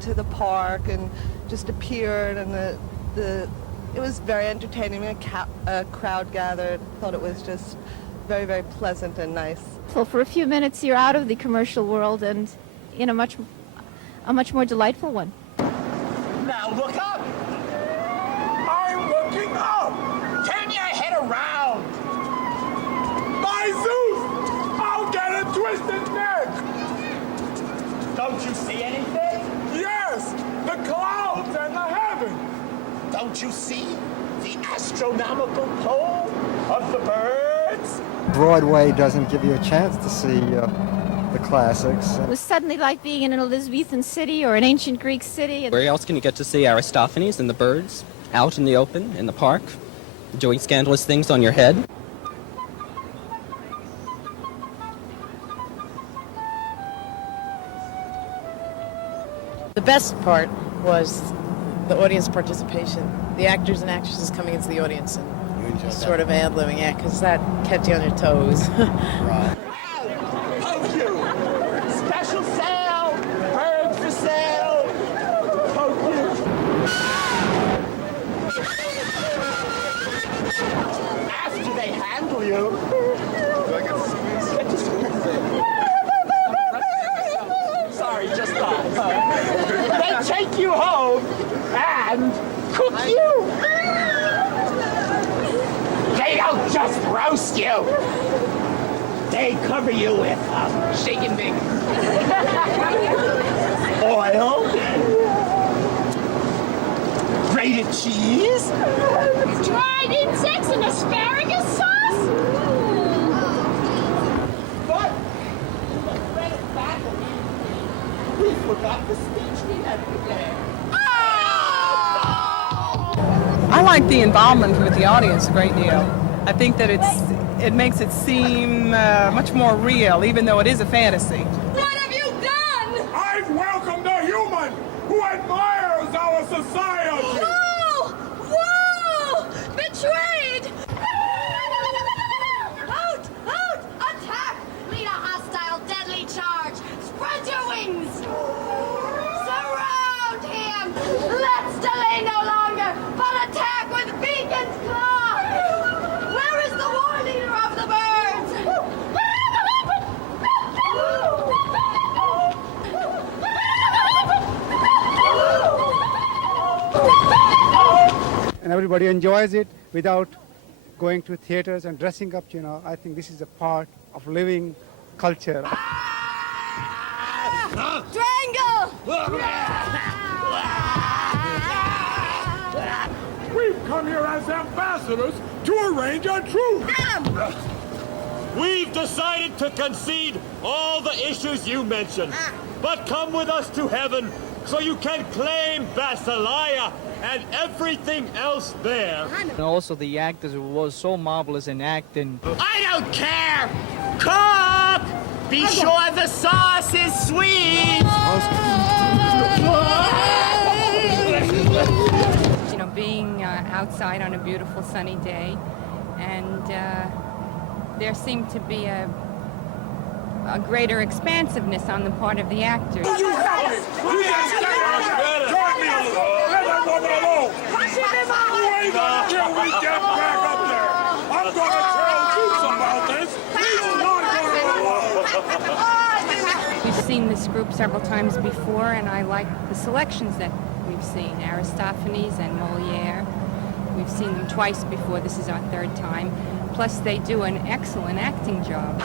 into the park and just appeared, and it was very entertaining. A crowd gathered. Thought it was just very, very pleasant and nice. So for a few minutes, you're out of the commercial world and in a much more delightful one. Now look up! I'm looking up! Turn your head around! My Zeus! I'll get a twisted neck! Don't you see anything? Yes! The clouds and the heaven! Don't you see the astronomical pole of the birds? Broadway doesn't give you a chance to see the classics. It was suddenly like being in an Elizabethan city or an ancient Greek city. Where else can you get to see Aristophanes and the birds out in the open, in the park, doing scandalous things on your head? The best part was the audience participation, the actors and actresses coming into the audience and sort of ad-libbing, yeah, because that kept you on your toes. Right. Poke you! Special sale! Bird for sale! Poke you! After they handle you... Sorry, just thought. They take you home and cook you! They don't just roast you. They cover you with shaken bacon. Oil. Grated cheese. Dried insects and asparagus sauce? But we forgot the speech we had prepared. I like the involvement with the audience a great deal. I think that it makes it seem much more real, even though it is a fantasy. What have you done? I've welcomed a human who admires our society. Whoa! Whoa! Betrayed! Out! Out! Attack! Lead a hostile, deadly charge! Spread your wings! Surround him! Let's delay no longer, but attack with beacon's claw! Where is the war leader of the birds? And everybody enjoys it without going to theaters and dressing up, you know. I think this is a part of living culture. Strangle! We've come here as ambassadors to arrange a truce. We've decided to concede all the issues you mentioned, but come with us to heaven so you can claim Basileia and everything else there. And also the actors was so marvelous in acting. I don't care! Cook! Be sure the sauce is sweet! You know, being outside on a beautiful sunny day, and there seemed to be a greater expansiveness on the part of the actors. You have it! You guys stay right there! Join me a little! Let that woman alone! Wait until we get back up there! I'm gonna tell Zeus about this! He's not gonna allow! We've seen this group several times before, and I like the selections that we've seen. Aristophanes and Molière. We've seen them twice before. This is our third time. Plus, they do an excellent acting job.